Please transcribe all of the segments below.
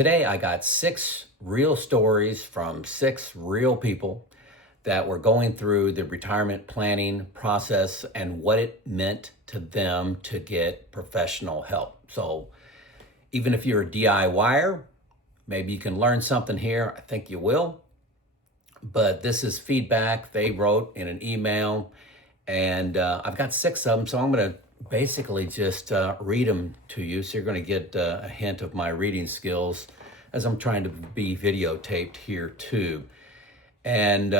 Today I got 6 real stories from 6 real people that were going through the retirement planning process and what it meant to them to get professional help. So even if you're a DIYer, maybe you can learn something here. I think you will. But this is feedback they wrote in an email, and I've got 6 of them, so I'm going to basically just read them to you. So you're going to get a hint of my reading skills as I'm trying to be videotaped here too. And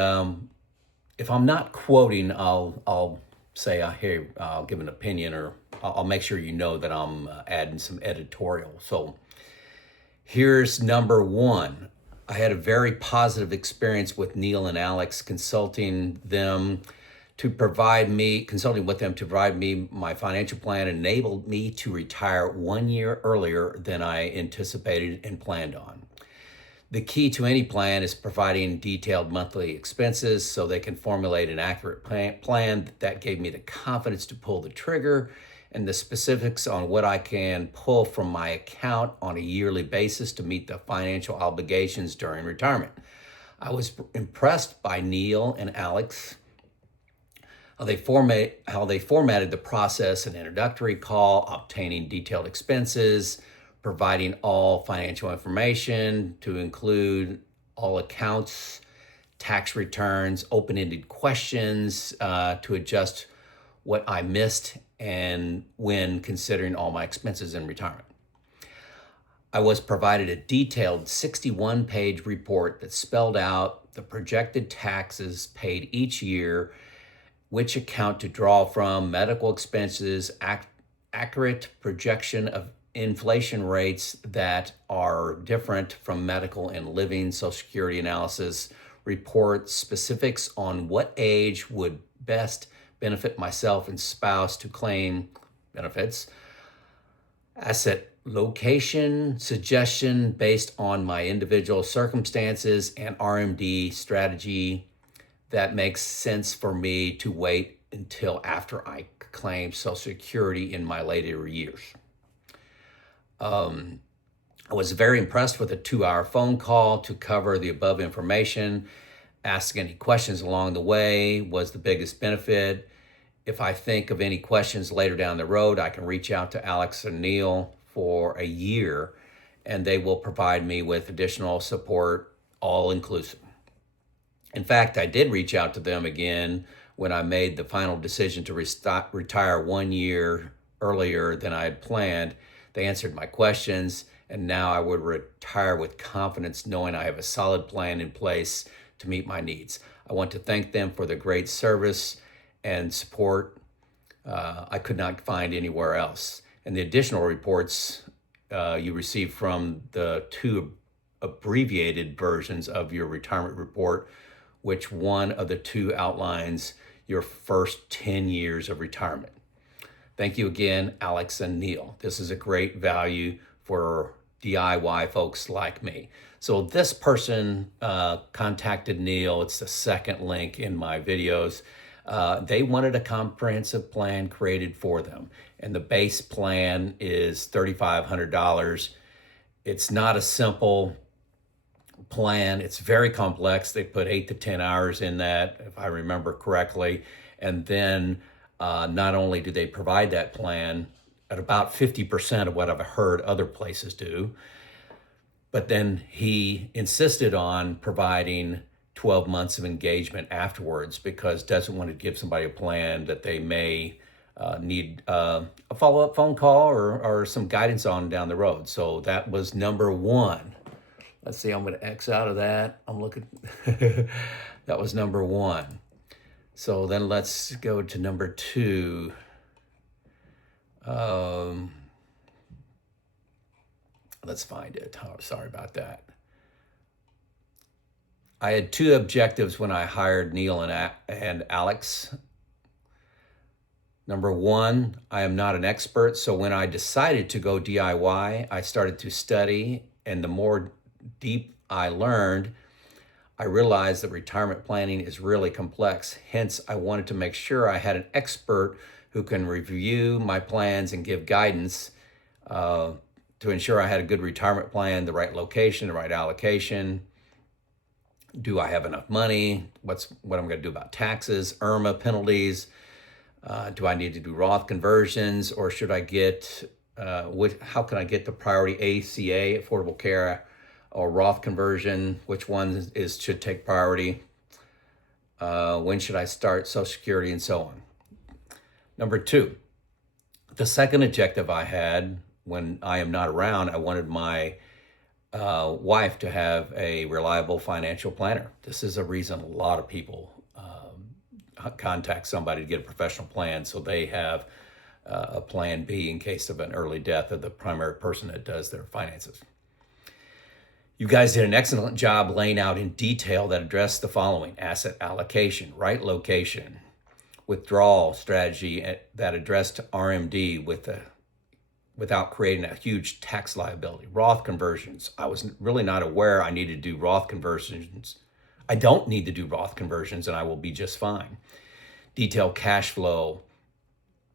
if I'm not quoting, I'll say, hey, I'll give an opinion, or I'll make sure you know that I'm adding some editorial. So here's number 1. I had a very positive experience with Neil and Alex consulting with them to provide me my financial plan, and enabled me to retire 1 year earlier than I anticipated and planned on. The key to any plan is providing detailed monthly expenses so they can formulate an accurate plan. That gave me the confidence to pull the trigger, and the specifics on what I can pull from my account on a yearly basis to meet the financial obligations during retirement. I was impressed by Neil and Alex, how they formatted the process: an introductory call, obtaining detailed expenses, providing all financial information to include all accounts, tax returns, open-ended questions to adjust what I missed and when considering all my expenses in retirement. I was provided a detailed 61-page report that spelled out the projected taxes paid each year, which account to draw from, medical expenses, accurate projection of inflation rates that are different from medical and living, Social Security analysis, report specifics on what age would best benefit myself and spouse to claim benefits, asset location suggestion based on my individual circumstances, and RMD strategy that makes sense for me to wait until after I claim Social Security in my later years. I was very impressed with a 2-hour phone call to cover the above information. Ask any questions along the way was the biggest benefit. If I think of any questions later down the road, I can reach out to Alex and Neil for a year, and they will provide me with additional support, all inclusive. In fact, I did reach out to them again when I made the final decision to retire 1 year earlier than I had planned. They answered my questions, and now I would retire with confidence knowing I have a solid plan in place to meet my needs. I want to thank them for the great service and support I could not find anywhere else. And the additional reports you received from the 2 abbreviated versions of your retirement report, which one of the 2 outlines your first 10 years of retirement. Thank you again, Alex and Neil. This is a great value for DIY folks like me. So this person contacted Neil. It's the second link in my videos. They wanted a comprehensive plan created for them, and the base plan is $3,500. It's not a simple plan. It's very complex. They put 8 to 10 hours in that, if I remember correctly. And then not only do they provide that plan at about 50% of what I've heard other places do, but then he insisted on providing 12 months of engagement afterwards, because doesn't want to give somebody a plan that they may need a follow-up phone call or some guidance on down the road. So that was number 1. Let's see, I'm going to X out of that. I'm looking. That was number 1. So then let's go to number 2. Let's find it. Oh, sorry about that. I had 2 objectives when I hired Neil and Alex. Number 1, I am not an expert, so when I decided to go DIY, I started to study, and the more deep I learned, I realized that retirement planning is really complex. Hence, I wanted to make sure I had an expert who can review my plans and give guidance to ensure I had a good retirement plan, the right location, the right allocation. Do I have enough money? What I'm going to do about taxes, IRMA penalties? Do I need to do Roth conversions, or should I get how can I get the priority ACA, Affordable Care, or Roth conversion? Which one should take priority? When should I start Social Security, and so on? Number two, the second objective I had when I am not around, I wanted my wife to have a reliable financial planner. This is a reason a lot of people contact somebody to get a professional plan, so they have a plan B in case of an early death of the primary person that does their finances. You guys did an excellent job laying out in detail that addressed the following: asset allocation, right location, withdrawal strategy that addressed RMD without creating a huge tax liability, Roth conversions. I was really not aware I needed to do Roth conversions. I don't need to do Roth conversions, and I will be just fine. Detailed cash flow,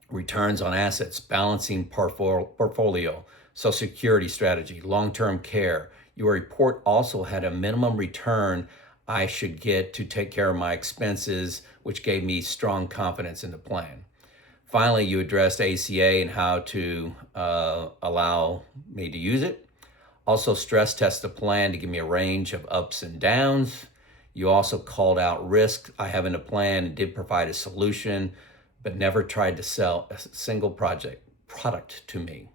returns on assets, balancing portfolio, Social Security strategy, long-term care. Your report also had a minimum return I should get to take care of my expenses, which gave me strong confidence in the plan. Finally, you addressed ACA and how to allow me to use it. Also stress test the plan to give me a range of ups and downs. You also called out risk I have in the plan and did provide a solution, but never tried to sell a single product to me.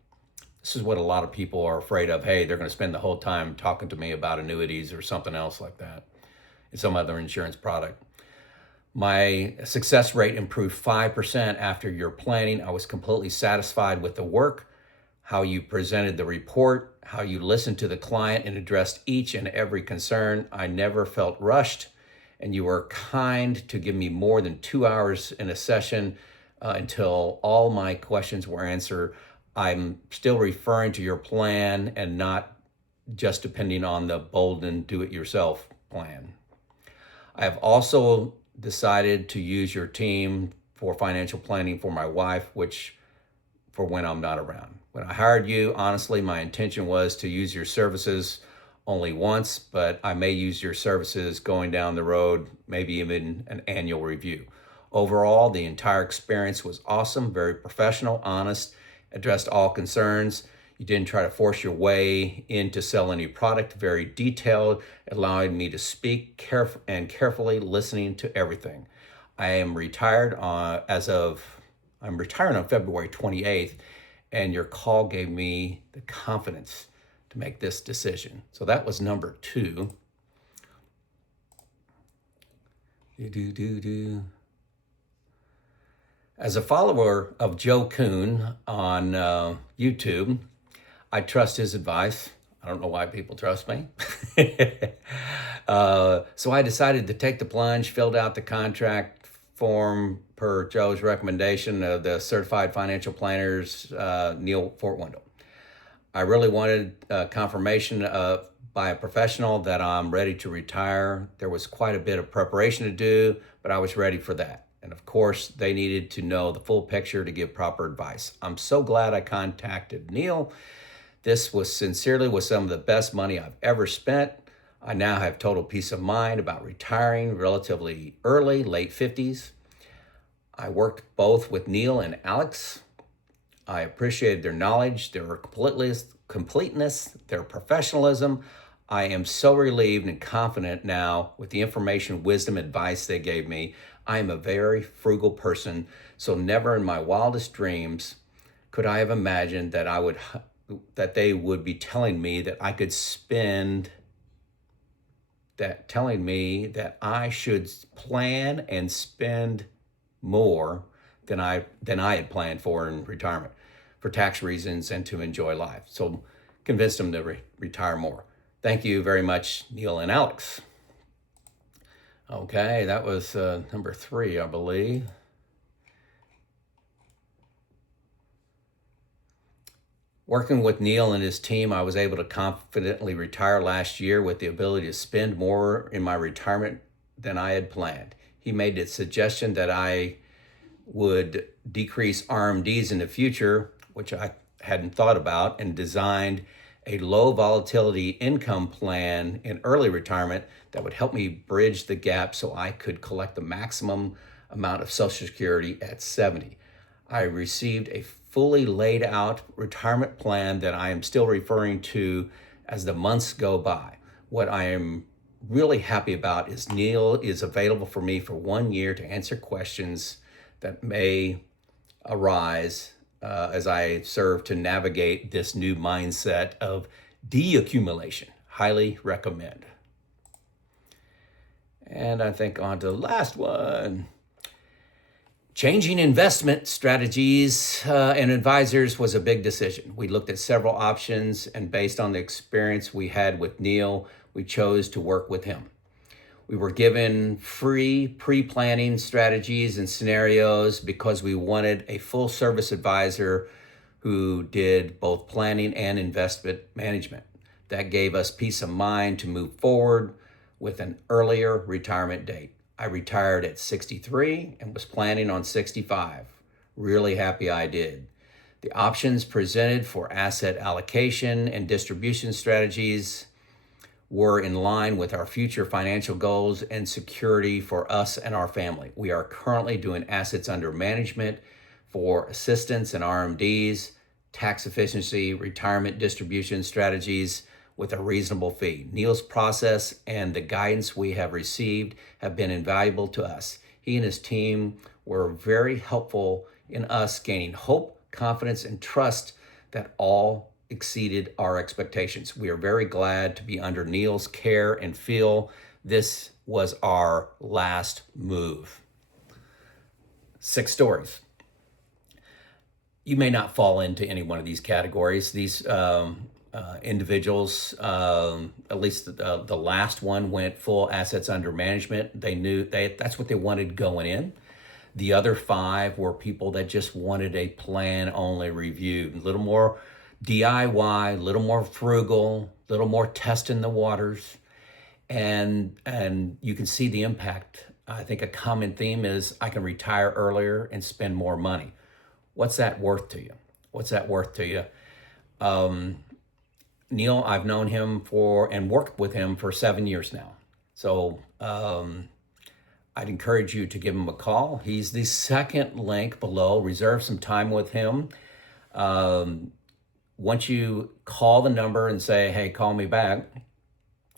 This is what a lot of people are afraid of. Hey, they're going to spend the whole time talking to me about annuities or something else like that, some other insurance product. My success rate improved 5% after your planning. I was completely satisfied with the work, how you presented the report, how you listened to the client and addressed each and every concern. I never felt rushed, and you were kind to give me more than 2 hours in a session until all my questions were answered. I'm still referring to your plan and not just depending on the Boldin do-it-yourself plan. I have also decided to use your team for financial planning for my wife, which for when I'm not around. When I hired you, honestly, my intention was to use your services only once, but I may use your services going down the road, maybe even an annual review. Overall, the entire experience was awesome, very professional, honest, addressed all concerns. You didn't try to force your way in to sell any product, very detailed, allowing me to speak carefully listening to everything. I am retired I'm retiring on February 28th, and your call gave me the confidence to make this decision. So that was number two. As a follower of Joe Kuhn on YouTube, I trust his advice. I don't know why people trust me. So I decided to take the plunge, filled out the contract form per Joe's recommendation of the certified financial planners, Neil Fortwendal. I really wanted confirmation by a professional that I'm ready to retire. There was quite a bit of preparation to do, but I was ready for that. And of course, they needed to know the full picture to give proper advice. I'm so glad I contacted Neil. This was sincerely with some of the best money I've ever spent. I now have total peace of mind about retiring relatively early, late 50s. I worked both with Neil and Alex. I appreciated their knowledge, their completeness, their professionalism. I am so relieved and confident now with the information, wisdom, advice they gave me. I am a very frugal person, so never in my wildest dreams could I have imagined that they would be telling me that I could telling me that I should plan and spend more than I had planned for in retirement for tax reasons and to enjoy life. So convinced them to retire more. Thank you very much, Neil and Alex. Okay, that was number 3, I believe. Working with Neil and his team, I was able to confidently retire last year with the ability to spend more in my retirement than I had planned. He made the suggestion that I would decrease RMDs in the future, which hadn't thought about, and designed a low volatility income plan in early retirement that would help me bridge the gap so I could collect the maximum amount of Social Security at 70. I received a fully laid out retirement plan that I am still referring to as the months go by. What I am really happy about is Neil is available for me for 1 year to answer questions that may arise as I serve to navigate this new mindset of deaccumulation. Highly recommend. And I think on to the last one. Changing investment strategies and advisors was a big decision. We looked at several options, and based on the experience we had with Neil, we chose to work with him. We were given free pre-planning strategies and scenarios because we wanted a full service advisor who did both planning and investment management. That gave us peace of mind to move forward with an earlier retirement date. I retired at 63 and was planning on 65. Really happy I did. The options presented for asset allocation and distribution strategies were in line with our future financial goals and security for us and our family. We are currently doing assets under management for assistance and RMDs, tax efficiency, retirement distribution strategies with a reasonable fee. Neil's process and the guidance we have received have been invaluable to us. He and his team were very helpful in us gaining hope, confidence, and trust that all exceeded our expectations. We are very glad to be under Neil's care and feel this was our last move. 6 stories. You may not fall into any one of these categories. These individuals, at least the last one went full assets under management. They knew that's what they wanted going in. The other 5 were people that just wanted a plan only review, a little more DIY, a little more frugal, a little more testing the waters. And you can see the impact. I think a common theme is I can retire earlier and spend more money. What's that worth to you? What's that worth to you? Neil, I've known him and worked with him for 7 years now. So I'd encourage you to give him a call. He's the second link below. Reserve some time with him. Once you call the number and say, hey, call me back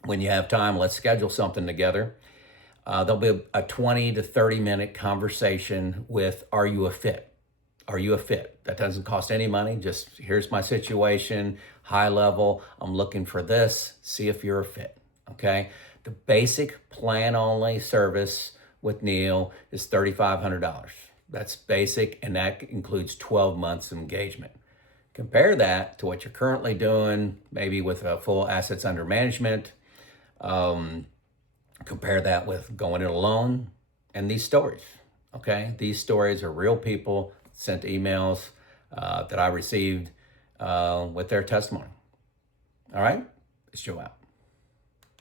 when you have time, let's schedule something together. There'll be a 20 to 30 minute conversation with, are you a fit? Are you a fit? That doesn't cost any money. Just here's my situation, high level. I'm looking for this. See if you're a fit. Okay. The basic plan only service with Neil is $3,500. That's basic, and that includes 12 months of engagement. Compare that to what you're currently doing, maybe with a full assets under management. Compare that with going it alone and these stories. Okay. These stories are real people sent emails that I received with their testimony. All right, it's Joe out.